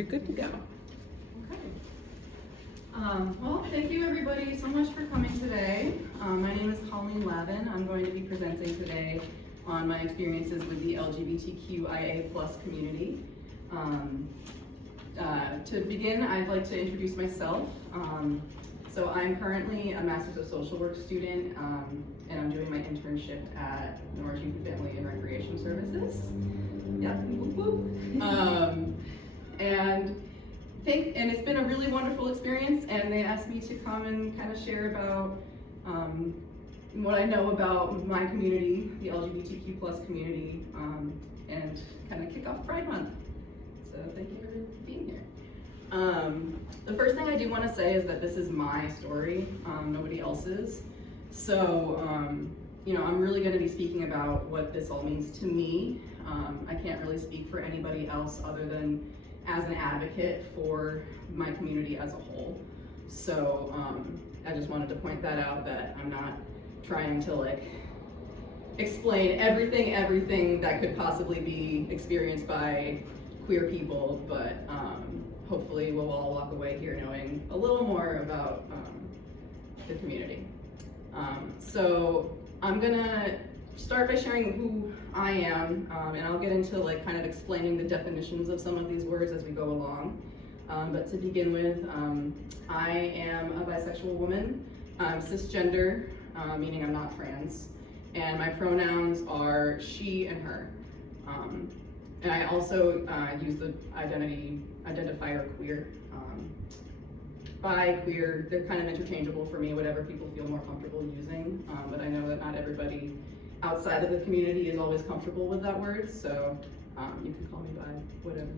You're good to go. Okay. Well, thank you everybody so much for coming today. My name is Colleen Lavin. I'm going to be presenting today on my experiences with the LGBTQIA plus community. To begin, I'd like to introduce myself. So I'm currently a Master's of Social Work student, and I'm doing my internship at Norwich Youth, Family and Recreation Services. Yep, whoop, whoop. And it's been a really wonderful experience, and they asked me to come and kind of share about what I know about my community, the LGBTQ plus community, and kind of kick off Pride Month. So thank you for being here. The first thing I do want to say is that this is my story, nobody else's. So, I'm really going to be speaking about what this all means to me. I can't really speak for anybody else other than as an advocate for my community as a whole. So I just wanted to point that out, that I'm not trying to explain everything that could possibly be experienced by queer people, but hopefully we'll all walk away here knowing a little more about the community. So I'm gonna start by sharing who I am, and I'll get into kind of explaining the definitions of some of these words as we go along. But to begin with, I am a bisexual woman. I'm cisgender, meaning I'm not trans, and my pronouns are she and her. And I also use the identifier queer. Bi, queer, they're kind of interchangeable for me, whatever people feel more comfortable using. But I know that not everybody outside of the community is always comfortable with that word, so you can call me bi, whatever.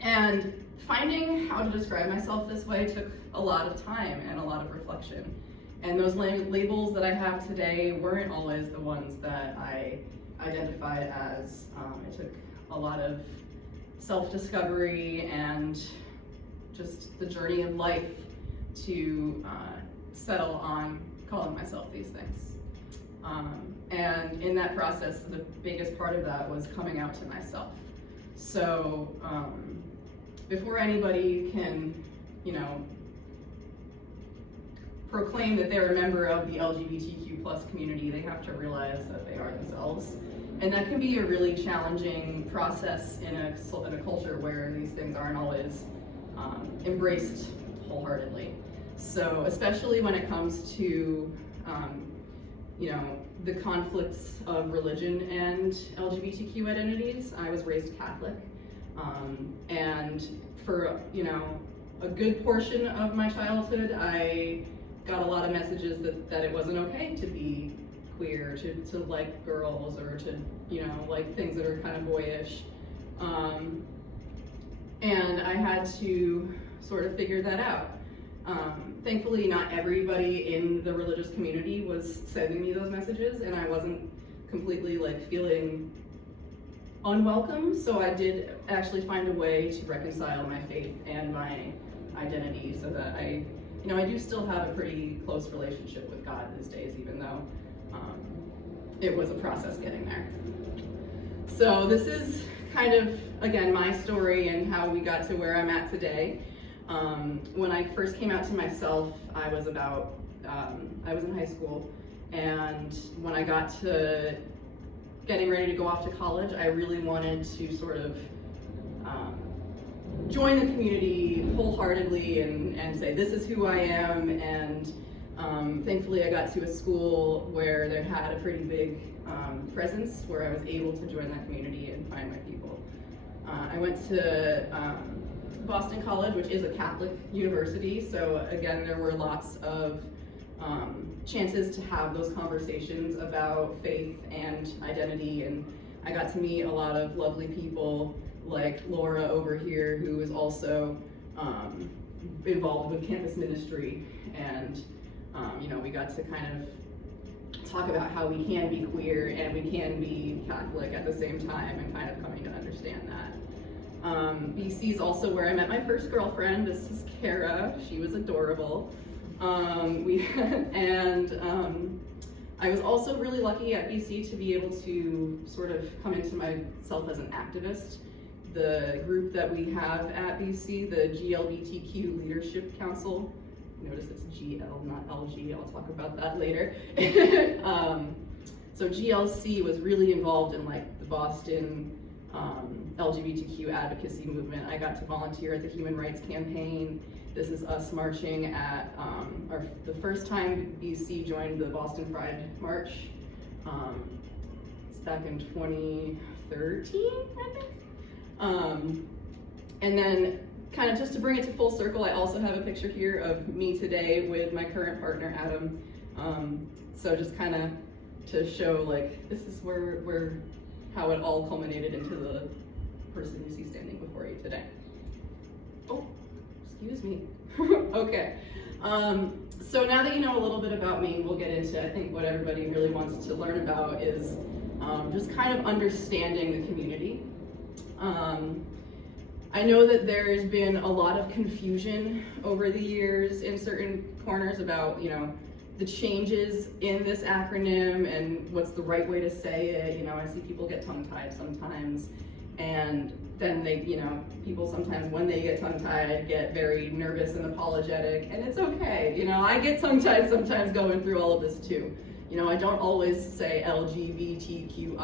And finding how to describe myself this way took a lot of time and a lot of reflection. And those labels that I have today weren't always the ones that I identified as. It took a lot of self-discovery and just the journey of life to settle on calling myself these things. And in that process, the biggest part of that was coming out to myself. So before anybody can, proclaim that they're a member of the LGBTQ plus community, they have to realize that they are themselves. And that can be a really challenging process in a culture where these things aren't always embraced wholeheartedly. So especially when it comes to, the conflicts of religion and LGBTQ identities. I was raised Catholic, and for, a good portion of my childhood, I got a lot of messages that it wasn't okay to be queer, to like girls, or to, like things that are kind of boyish. And I had to sort of figure that out. Thankfully, not everybody in the religious community was sending me those messages, and I wasn't completely feeling unwelcome, so I did actually find a way to reconcile my faith and my identity so that I do still have a pretty close relationship with God these days, even though it was a process getting there. So this is kind of, again, my story and how we got to where I'm at today. When I first came out to myself, I was in high school, and when I got to getting ready to go off to college, I really wanted to sort of join the community wholeheartedly and say, this is who I am. And thankfully I got to a school where they had a pretty big presence where I was able to join that community and find my people. I went to Boston College, which is a Catholic university, so again, there were lots of chances to have those conversations about faith and identity, and I got to meet a lot of lovely people like Laura over here, who is also involved with campus ministry, and we got to kind of talk about how we can be queer and we can be Catholic at the same time, and kind of coming to understand that. BC is also where I met my first girlfriend. This is Kara. She was adorable. I was also really lucky at BC to be able to sort of come into myself as an activist the group that we have at BC, the GLBTQ Leadership Council. Notice it's GL, not LG. I'll talk about that later. So GLC was really involved in like the Boston LGBTQ advocacy movement. I got to volunteer at the Human Rights Campaign. This is us marching at the first time BC joined the Boston Pride March. It's back in 2013, I think. And then kind of just to bring it to full circle, I also have a picture here of me today with my current partner, Adam. So just kind of to show like, this is how it all culminated into the person you see standing before you today. Oh, excuse me. Okay. So now that you know a little bit about me, we'll get into, I think what everybody really wants to learn about is just kind of understanding the community. I know that there's been a lot of confusion over the years in certain corners about, the changes in this acronym and what's the right way to say it. I see people get tongue-tied sometimes, and then they, people sometimes when they get tongue-tied get very nervous and apologetic, and it's okay. I get tongue-tied sometimes going through all of this too. I don't always say LGBTQIA+.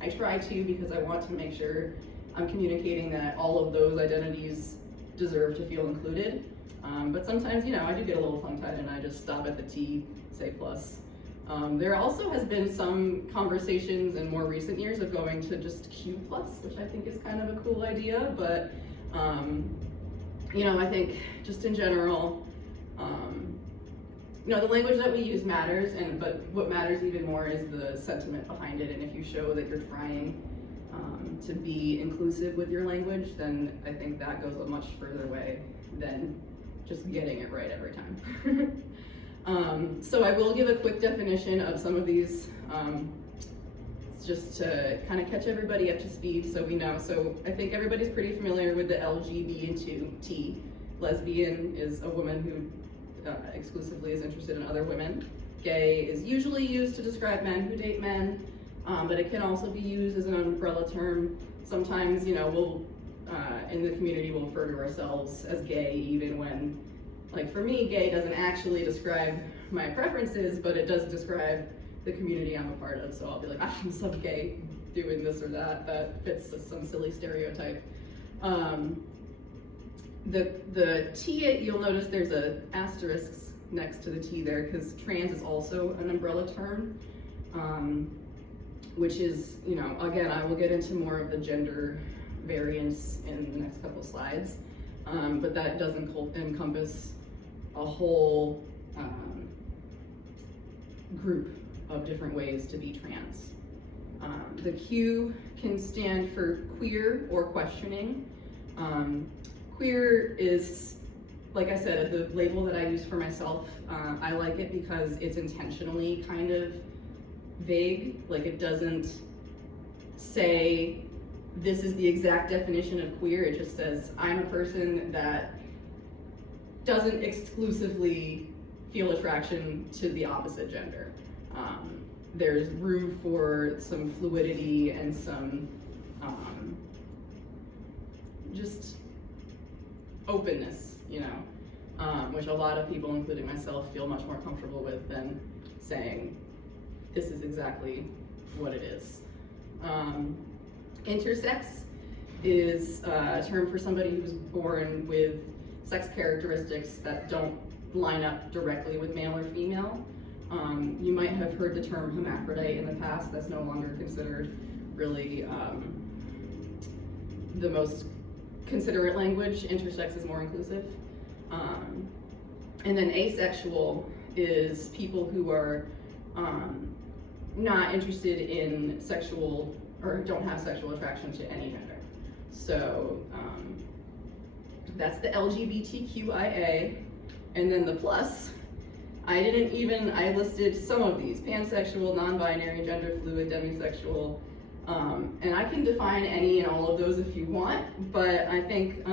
I try to because I want to make sure I'm communicating that all of those identities deserve to feel included. But sometimes, I do get a little tongue-tied and I just stop at the T, say plus. There also has been some conversations in more recent years of going to just Q+, which I think is kind of a cool idea, but I think just in general, the language that we use matters, but what matters even more is the sentiment behind it, and if you show that you're trying to be inclusive with your language, then I think that goes a much further way than just getting it right every time. So I will give a quick definition of some of these, just to kind of catch everybody up to speed so we know. So I think everybody's pretty familiar with the LGBT. Lesbian is a woman who exclusively is interested in other women. Gay is usually used to describe men who date men, but it can also be used as an umbrella term. Sometimes, we'll in the community we'll refer to ourselves as gay even when, like for me, gay doesn't actually describe my preferences, but it does describe the community I'm a part of. So I'll be like, I'm sub-gay doing this or that fits some silly stereotype. The T, you'll notice there's a asterisk next to the T there because trans is also an umbrella term, which is, again, I will get into more of the gender variance in the next couple slides, but that does encompass a whole group of different ways to be trans. The Q can stand for queer or questioning. Queer is, like I said, the label that I use for myself. I like it because it's intentionally kind of vague. Like it doesn't say this is the exact definition of queer. It just says I'm a person that doesn't exclusively feel attraction to the opposite gender. There's room for some fluidity and some just openness, which a lot of people, including myself, feel much more comfortable with than saying this is exactly what it is. Intersex is a term for somebody who's born with sex characteristics that don't line up directly with male or female. You might have heard the term hermaphrodite in the past. That's no longer considered really the most considerate language. Intersex is more inclusive. And then asexual is people who are not interested in sexual or don't have sexual attraction to any gender. So that's the LGBTQIA. And then the plus, I listed some of these: pansexual, non-binary, gender fluid, demisexual, and I can define any and all of those if you want, but I think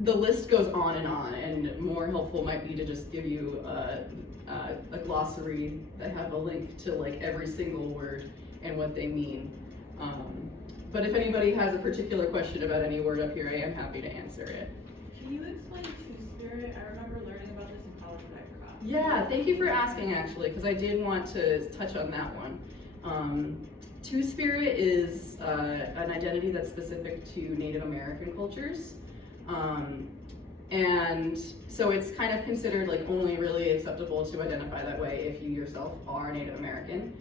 the list goes on, and more helpful might be to just give you a glossary that have a link to like every single word and what they mean. But if anybody has a particular question about any word up here, I am happy to answer it. Can you explain two-spirit? I remember learning about this in college, but I forgot. Yeah, thank you for asking, actually, because I did want to touch on that one. Two-spirit is an identity that's specific to Native American cultures. And so it's kind of considered like only really acceptable to identify that way if you yourself are Native American.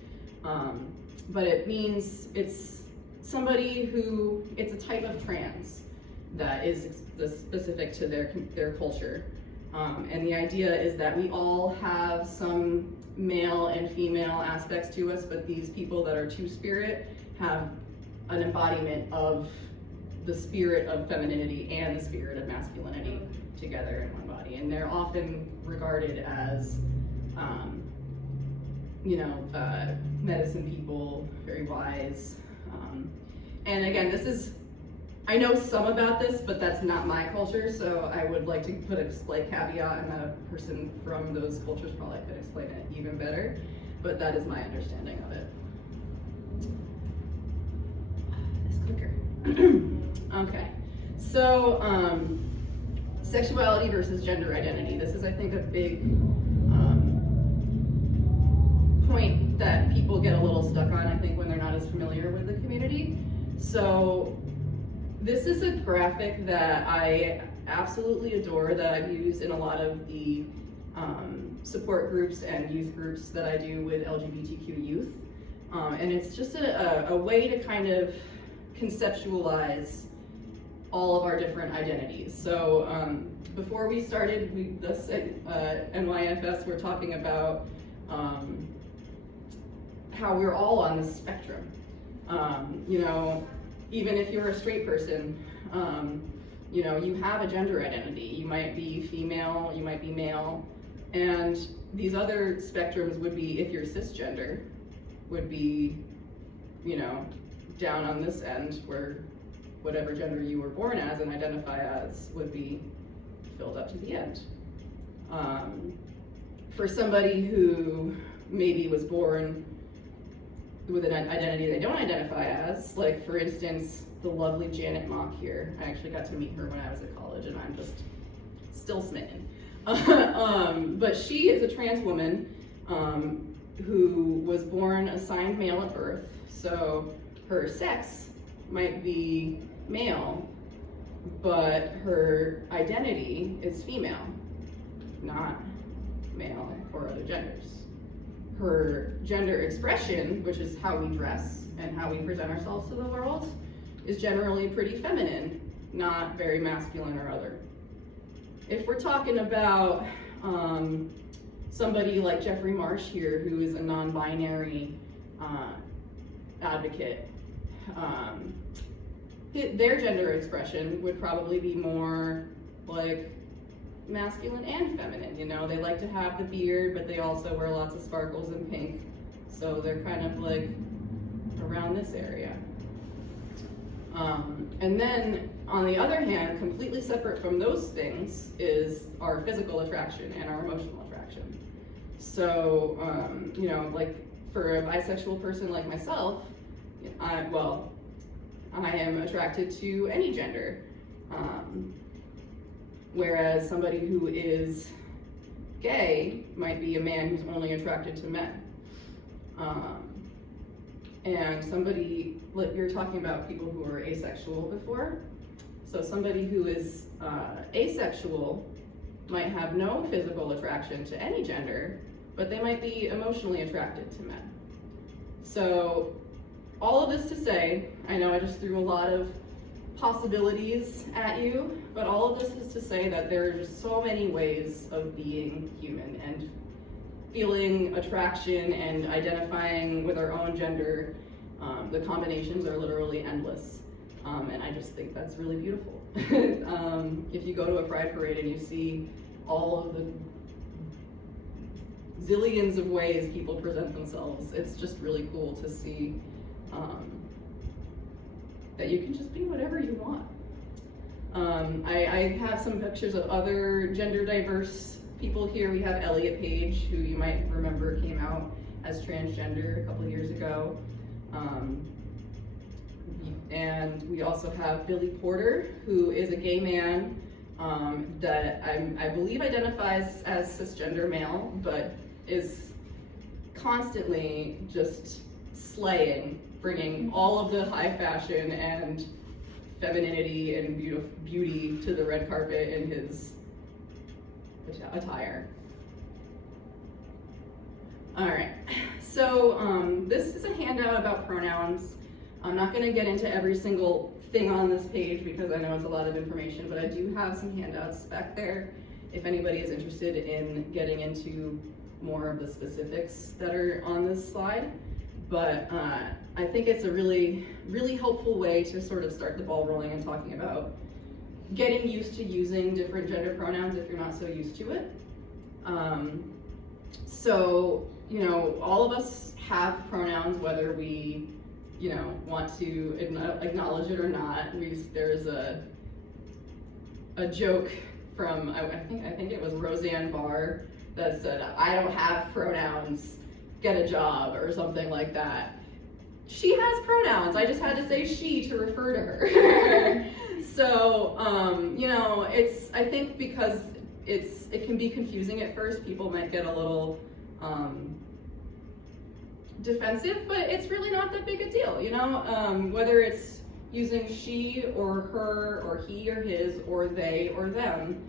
But it means it's somebody who, it's a type of trans that is specific to their culture. And the idea is that we all have some male and female aspects to us, but these people that are two-spirit have an embodiment of the spirit of femininity and the spirit of masculinity together in one body. And they're often regarded as, medicine people, very wise. And again, this is, I know some about this, but that's not my culture, so I would like to put a slight caveat, and a person from those cultures probably could explain it even better, but that is my understanding of it. This clicker. Okay, so sexuality versus gender identity. This is, I think, a big point that people get a little stuck on, I think, when they're not as familiar with the community. So this is a graphic that I absolutely adore, that I've used in a lot of the support groups and youth groups that I do with LGBTQ youth. And it's just a way to kind of conceptualize all of our different identities. So before we started this NYFS, we're talking about how we're all on the spectrum. Even if you're a straight person, you have a gender identity. You might be female, you might be male, and these other spectrums would be, if you're cisgender, would be, down on this end, where whatever gender you were born as and identify as would be filled up to the end. For somebody who maybe was born with an identity they don't identify as, like for instance, the lovely Janet Mock here. I actually got to meet her when I was at college, and I'm just still smitten. But she is a trans woman who was born assigned male at birth, so her sex might be male, but her identity is female, not male or other genders. Her gender expression, which is how we dress and how we present ourselves to the world, is generally pretty feminine, not very masculine or other. If we're talking about somebody like Jeffrey Marsh here, who is a non-binary advocate, their gender expression would probably be more like masculine and feminine. They like to have the beard, but they also wear lots of sparkles and pink, so they're kind of like around this area. And then on the other hand, completely separate from those things is our physical attraction and our emotional attraction. So like for a bisexual person like myself, I am attracted to any gender. Whereas somebody who is gay might be a man who's only attracted to men. And somebody, like you're talking about people who are asexual before. So somebody who is asexual might have no physical attraction to any gender, but they might be emotionally attracted to men. So all of this to say, I know I just threw a lot of possibilities at you, but all of this is to say that there are just so many ways of being human and feeling attraction and identifying with our own gender. The combinations are literally endless, and I just think that's really beautiful. If you go to a pride parade and you see all of the zillions of ways people present themselves, it's just really cool to see that you can just be whatever you want. I have some pictures of other gender diverse people here. We have Elliot Page, who you might remember came out as transgender a couple years ago. And we also have Billy Porter, who is a gay man that I believe identifies as cisgender male, but is constantly just slaying, bringing all of the high fashion and femininity and beauty to the red carpet in his attire. All right, so this is a handout about pronouns. I'm not going to get into every single thing on this page because I know it's a lot of information, but I do have some handouts back there if anybody is interested in getting into more of the specifics that are on this slide. But I think it's a really, really helpful way to sort of start the ball rolling and talking about getting used to using different gender pronouns if you're not so used to it. So, you know, all of us have pronouns, whether we, you know, want to acknowledge it or not. There's a joke from, I think it was Roseanne Barr that said, "I don't have pronouns, get a job," or something like that. She has pronouns, I just had to say she to refer to her. So, you know, I think because it can be confusing at first, people might get a little defensive, but it's really not that big a deal, you know? Whether it's using she or her or he or his or they or them,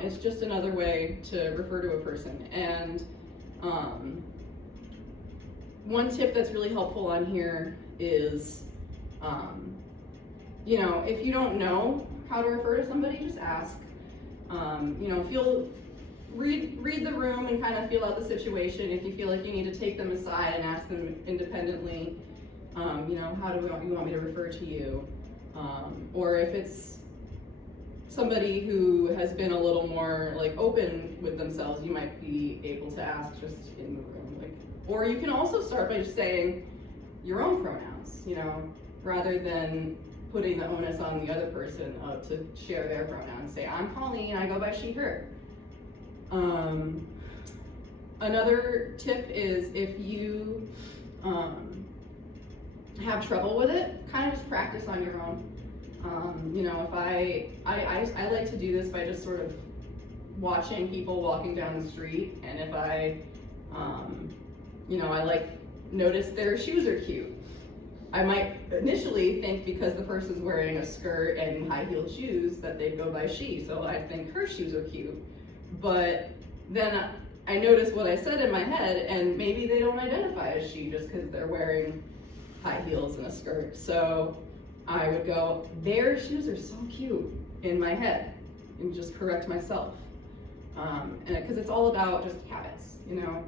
it's just another way to refer to a person. And one tip that's really helpful on here is, you know, if you don't know how to refer to somebody, just ask. You know, read the room and kind of feel out the situation. If you feel like you need to take them aside and ask them independently, you know, how do you want me to refer to you? Or if it's somebody who has been a little more like open with themselves, you might be able to ask just in the room. Like, or you can also start by just saying your own pronouns, you know, rather than putting the onus on the other person to share their pronouns. Say, "I'm Colleen, I go by she, her." Another tip is if you have trouble with it, kind of just practice on your own. You know, if I like to do this by just sort of watching people walking down the street, and if I, you know, I notice their shoes are cute. I might initially think because the person's wearing a skirt and high-heeled shoes that they'd go by she, so I think her shoes are cute. But then I notice what I said in my head, and maybe they don't identify as she just because they're wearing high heels and a skirt. So I would go, "Their shoes are so cute," in my head, and just correct myself. And because it's all about just habits, you know.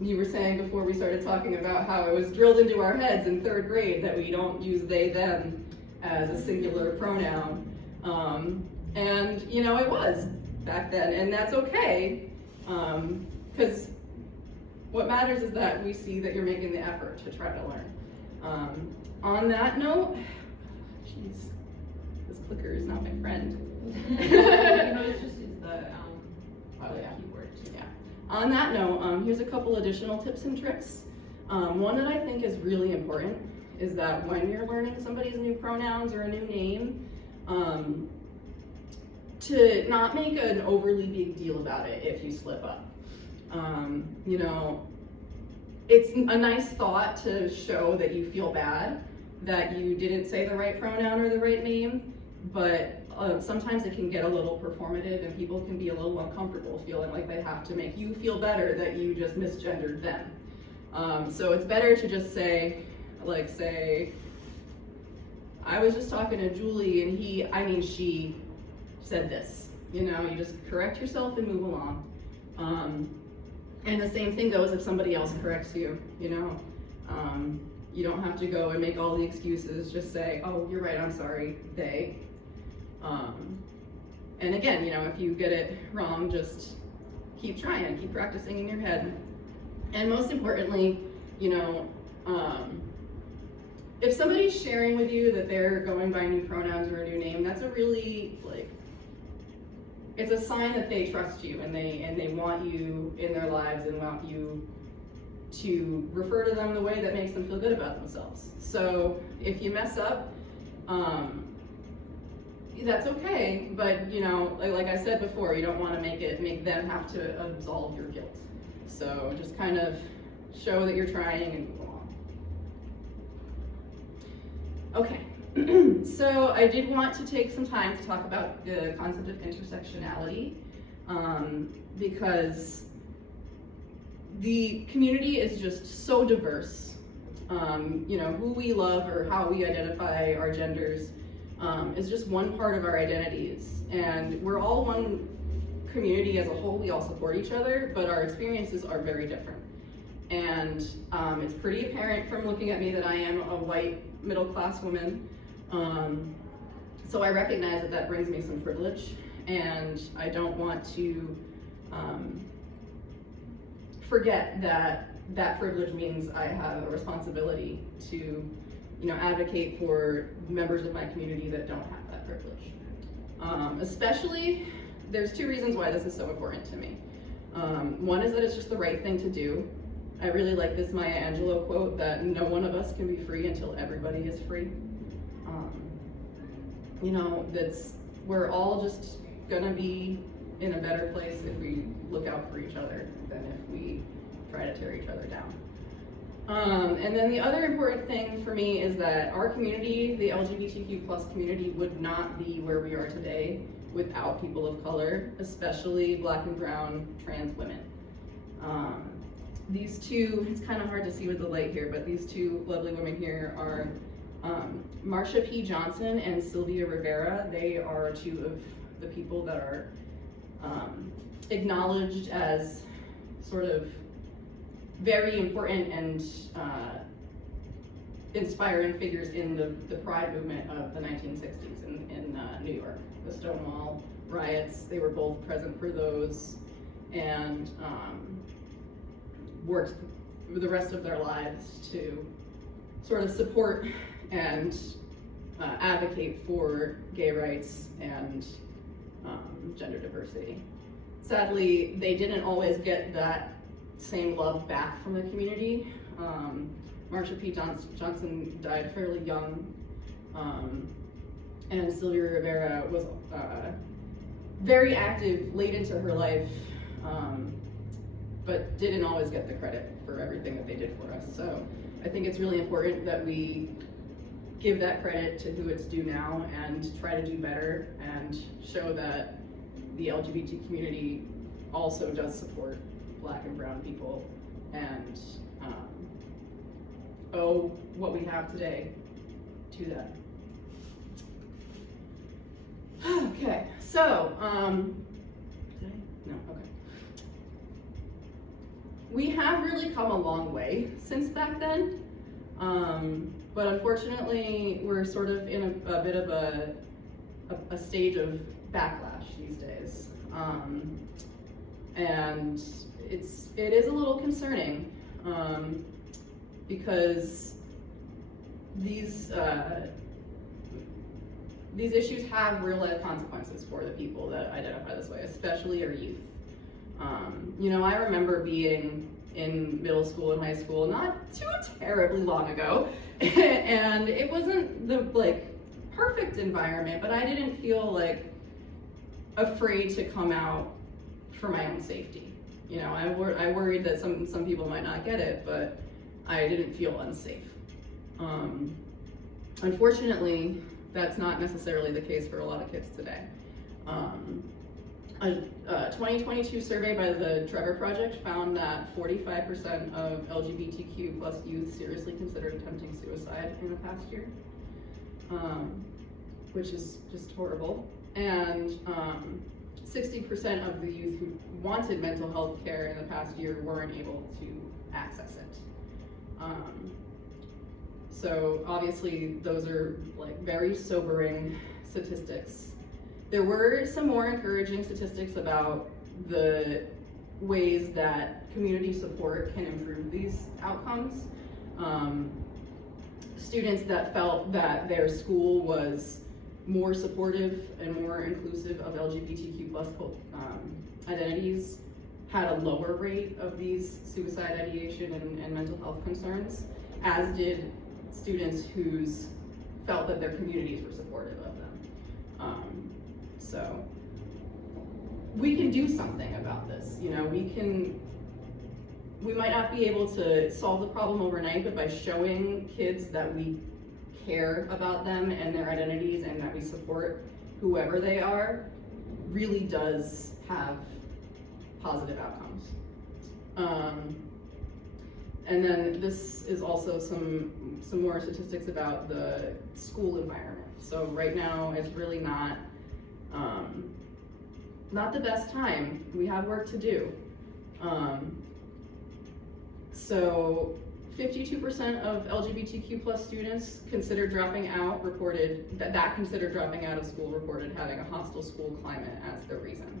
You were saying before we started talking about how it was drilled into our heads in 3rd grade that we don't use they, them as a singular pronoun. And, you know, it was back then, and that's okay, because what matters is that we see that you're making the effort to try to learn. On that note, jeez, this clicker is not my friend. You know, it's just the keyboard too. Yeah. On that note, here's a couple additional tips and tricks. One that I think is really important is that when you're learning somebody's new pronouns or a new name, to not make an overly big deal about it if you slip up. You know, it's a nice thought to show that you feel bad that you didn't say the right pronoun or the right name, but sometimes it can get a little performative and people can be a little uncomfortable feeling like they have to make you feel better that you just misgendered them. So it's better to just say, "I was just talking to Julie and she said this." You know, you just correct yourself and move along. And the same thing goes if somebody else corrects you, you know. You don't have to go and make all the excuses, just say, "Oh, you're right, I'm sorry, they." And again, you know, if you get it wrong, just keep trying, keep practicing in your head. And most importantly, you know, if somebody's sharing with you that they're going by new pronouns or a new name, that's a really, it's a sign that they trust you and they want you in their lives and want you to refer to them the way that makes them feel good about themselves. So if you mess up, that's okay, but you know, like I said before, you don't want to make them have to absolve your guilt. So just kind of show that you're trying and move along. Okay, so I did want to take some time to talk about the concept of intersectionality, because the community is just so diverse. You know, who we love or how we identify our genders is just one part of our identities. And we're all one community as a whole. We all support each other, but our experiences are very different. And it's pretty apparent from looking at me that I am a white middle-class woman. So I recognize that that brings me some privilege, and I don't want to forget that that privilege means I have a responsibility to, you know, advocate for members of my community that don't have that privilege. Especially, there's two reasons why this is so important to me. One is that it's just the right thing to do. I really like this Maya Angelou quote that no one of us can be free until everybody is free. You know, we're all just gonna be in a better place if we look out for each other than if we try to tear each other down. And then the other important thing for me is that our community, the LGBTQ+ community, would not be where we are today without people of color, especially Black and brown trans women. These two, it's kind of hard to see with the light here, but these two lovely women here are Marsha P. Johnson and Sylvia Rivera. They are two of the people that are acknowledged as sort of very important and inspiring figures in the Pride movement of the 1960s in New York. The Stonewall riots, they were both present for those, and worked the rest of their lives to sort of support and advocate for gay rights and gender diversity. Sadly, they didn't always get that same love back from the community. Marsha P. Johnson died fairly young, and Sylvia Rivera was very active late into her life, but didn't always get the credit for everything that they did for us. So I think it's really important that we give that credit to who it's due now and try to do better and show that the LGBT community also does support Black and brown people and owe what we have today to them. Okay, so, did I? No, okay. We have really come a long way since back then, but unfortunately, we're sort of in a bit of a stage of backlash these days. And it is a little concerning, because these issues have real life consequences for the people that identify this way, especially our youth. You know, I remember being in middle school and high school not too terribly long ago, and it wasn't the perfect environment, but I didn't feel like afraid to come out for my own safety. You know, I worried that some people might not get it, but I didn't feel unsafe. Unfortunately, that's not necessarily the case for a lot of kids today. A 2022 survey by the Trevor Project found that 45% of LGBTQ+ youth seriously considered attempting suicide in the past year, which is just horrible. And 60% of the youth who wanted mental health care in the past year weren't able to access it. So obviously those are very sobering statistics. There were some more encouraging statistics about the ways that community support can improve these outcomes. Students that felt that their school was more supportive and more inclusive of LGBTQ+ identities had a lower rate of these suicide ideation and mental health concerns, as did students whose felt that their communities were supportive of them. So we can do something about this. You know, we might not be able to solve the problem overnight, but by showing kids that we care about them and their identities and that we support whoever they are, really does have positive outcomes. And then this is also some more statistics about the school environment. So right now it's really not the best time. We have work to do. So 52% of LGBTQ+ students consider dropping out considered dropping out of school reported having a hostile school climate as the reason.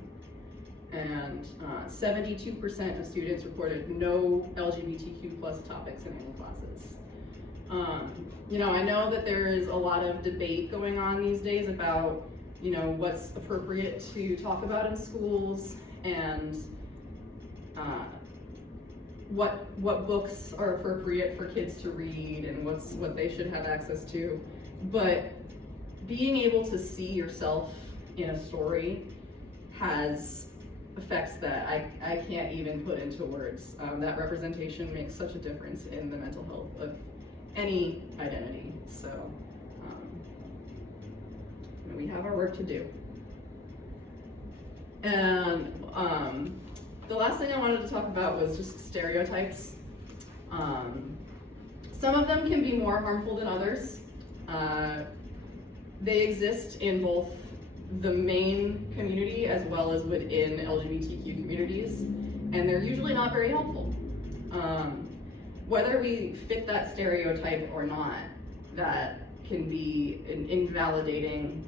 And 72% of students reported no LGBTQ+ topics in any classes. You know, I know that there is a lot of debate going on these days about, you know, what's appropriate to talk about in schools and what books are appropriate for kids to read and what they should have access to. But being able to see yourself in a story has effects that I can't even put into words. That representation makes such a difference in the mental health of any identity. So we have our work to do. And the last thing I wanted to talk about was just stereotypes. Some of them can be more harmful than others. They exist in both the main community as well as within LGBTQ communities, and they're usually not very helpful. Whether we fit that stereotype or not, that can be an invalidating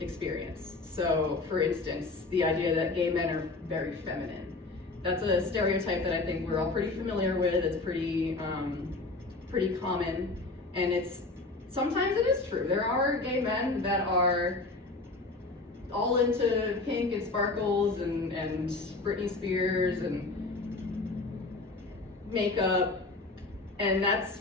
experience. So, for instance, the idea that gay men are very feminine. That's a stereotype that I think we're all pretty familiar with. It's pretty common, and sometimes it is true. There are gay men that are all into pink and sparkles and Britney Spears and makeup, and that's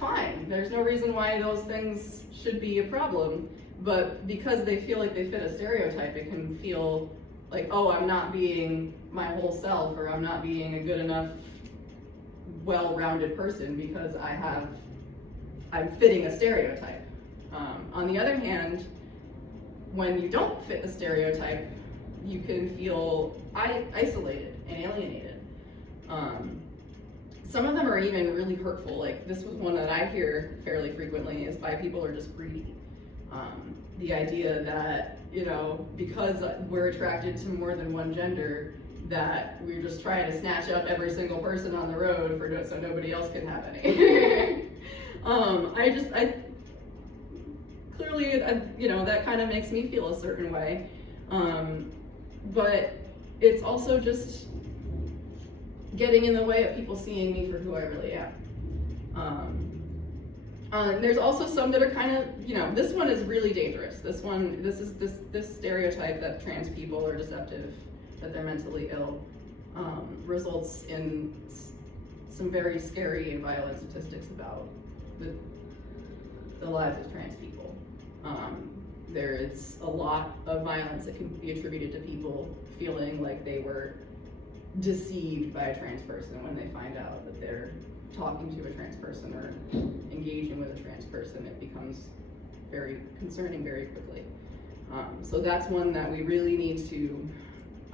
fine. There's no reason why those things should be a problem, but because they feel like they fit a stereotype, it can feel like, oh, I'm not being my whole self, or I'm not being a good enough, well-rounded person because I'm fitting a stereotype. On the other hand, when you don't fit the stereotype, you can feel isolated and alienated. Some of them are even really hurtful. Like, this was one that I hear fairly frequently, is bi people are just greedy. The idea that, you know, because we're attracted to more than one gender, that we're just trying to snatch up every single person on the road so nobody else can have any. Clearly, you know, that kind of makes me feel a certain way. But it's also just getting in the way of people seeing me for who I really am. There's also some that are kind of, you know, this one is really dangerous. This stereotype that trans people are deceptive, that they're mentally ill, results in some very scary and violent statistics about the lives of trans people. There is a lot of violence that can be attributed to people feeling like they were deceived by a trans person when they find out that they're talking to a trans person or engaging with a trans person. It becomes very concerning very quickly. So that's one that we really need to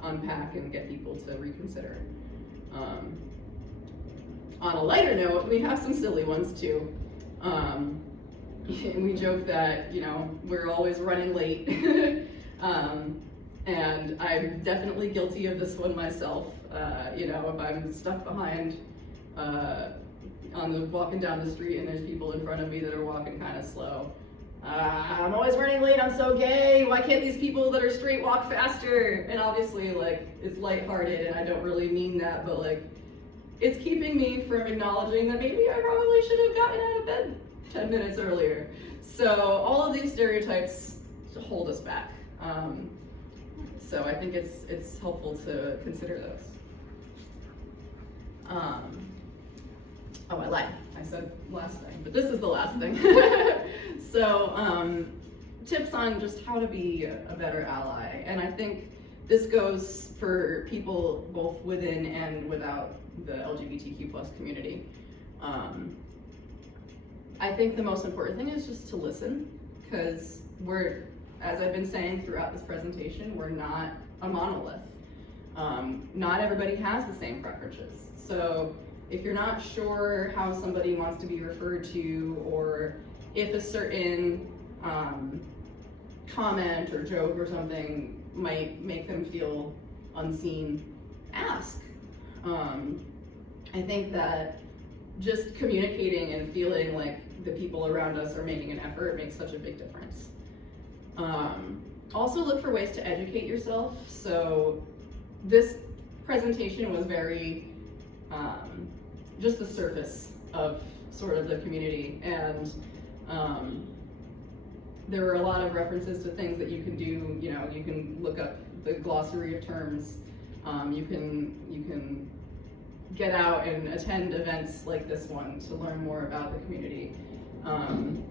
unpack and get people to reconsider. On a lighter note, we have some silly ones too. We joke that, you know, we're always running late. And I'm definitely guilty of this one myself. You know, if I'm stuck behind walking down the street and there's people in front of me that are walking kind of slow, I'm always running late, I'm so gay, why can't these people that are straight walk faster? And obviously, like, it's lighthearted and I don't really mean that, but like, it's keeping me from acknowledging that maybe I probably should have gotten out of bed 10 minutes earlier. So all of these stereotypes hold us back. So I think it's helpful to consider those. Oh, I lied. I said last thing, but this is the last thing. So tips on just how to be a better ally. And I think this goes for people both within and without the LGBTQ plus community. I think the most important thing is just to listen, because as I've been saying throughout this presentation, we're not a monolith. Not everybody has the same preferences. So if you're not sure how somebody wants to be referred to, or if a certain comment or joke or something might make them feel unseen, ask. I think that just communicating and feeling like the people around us are making an effort makes such a big difference. Also look for ways to educate yourself. So this presentation was very just the surface of sort of the community, and there were a lot of references to things that you can do. You know, you can look up the glossary of terms. You can get out and attend events like this one to learn more about the community. And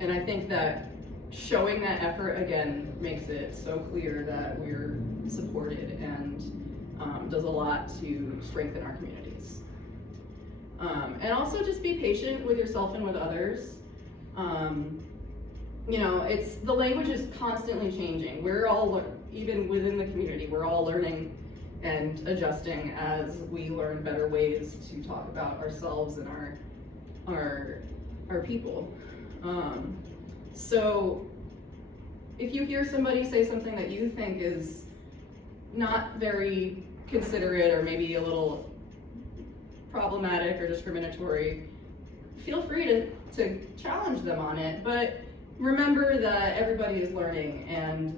I think that showing that effort again makes it so clear that we're supported and does a lot to strengthen our communities. And also just be patient with yourself and with others. You know, the language is constantly changing. We're all, even within the community, we're all learning and adjusting as we learn better ways to talk about ourselves and our people. So if you hear somebody say something that you think is not very considerate or maybe a little problematic or discriminatory, feel free to challenge them on it, but remember that everybody is learning, and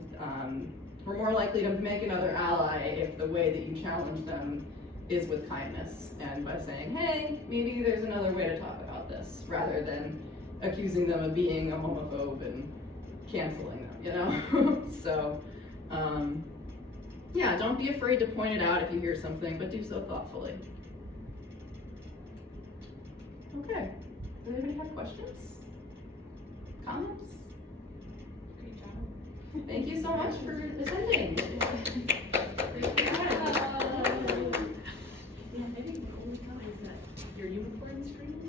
we're more likely to make another ally if the way that you challenge them is with kindness and by saying, hey, maybe there's another way to talk about this, rather than accusing them of being a homophobe and canceling them, you know? So, yeah, don't be afraid to point it out if you hear something, but do so thoughtfully. Okay, does anybody have questions? Comments? Great job. Thank you so much for attending.